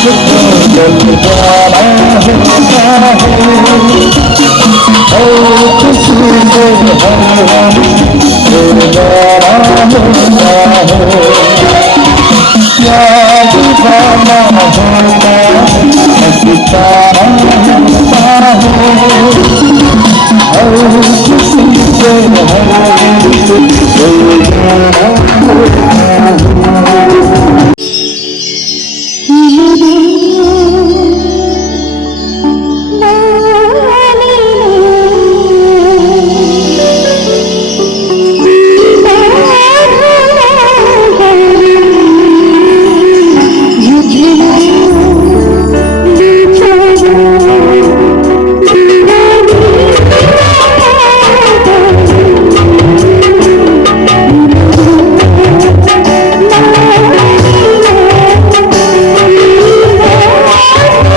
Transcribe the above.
बदल जाना होता है किसी से हर बेगाना होता है क्या दिखाना होता है दिखाना होता है किसी से हर बेगाना होता है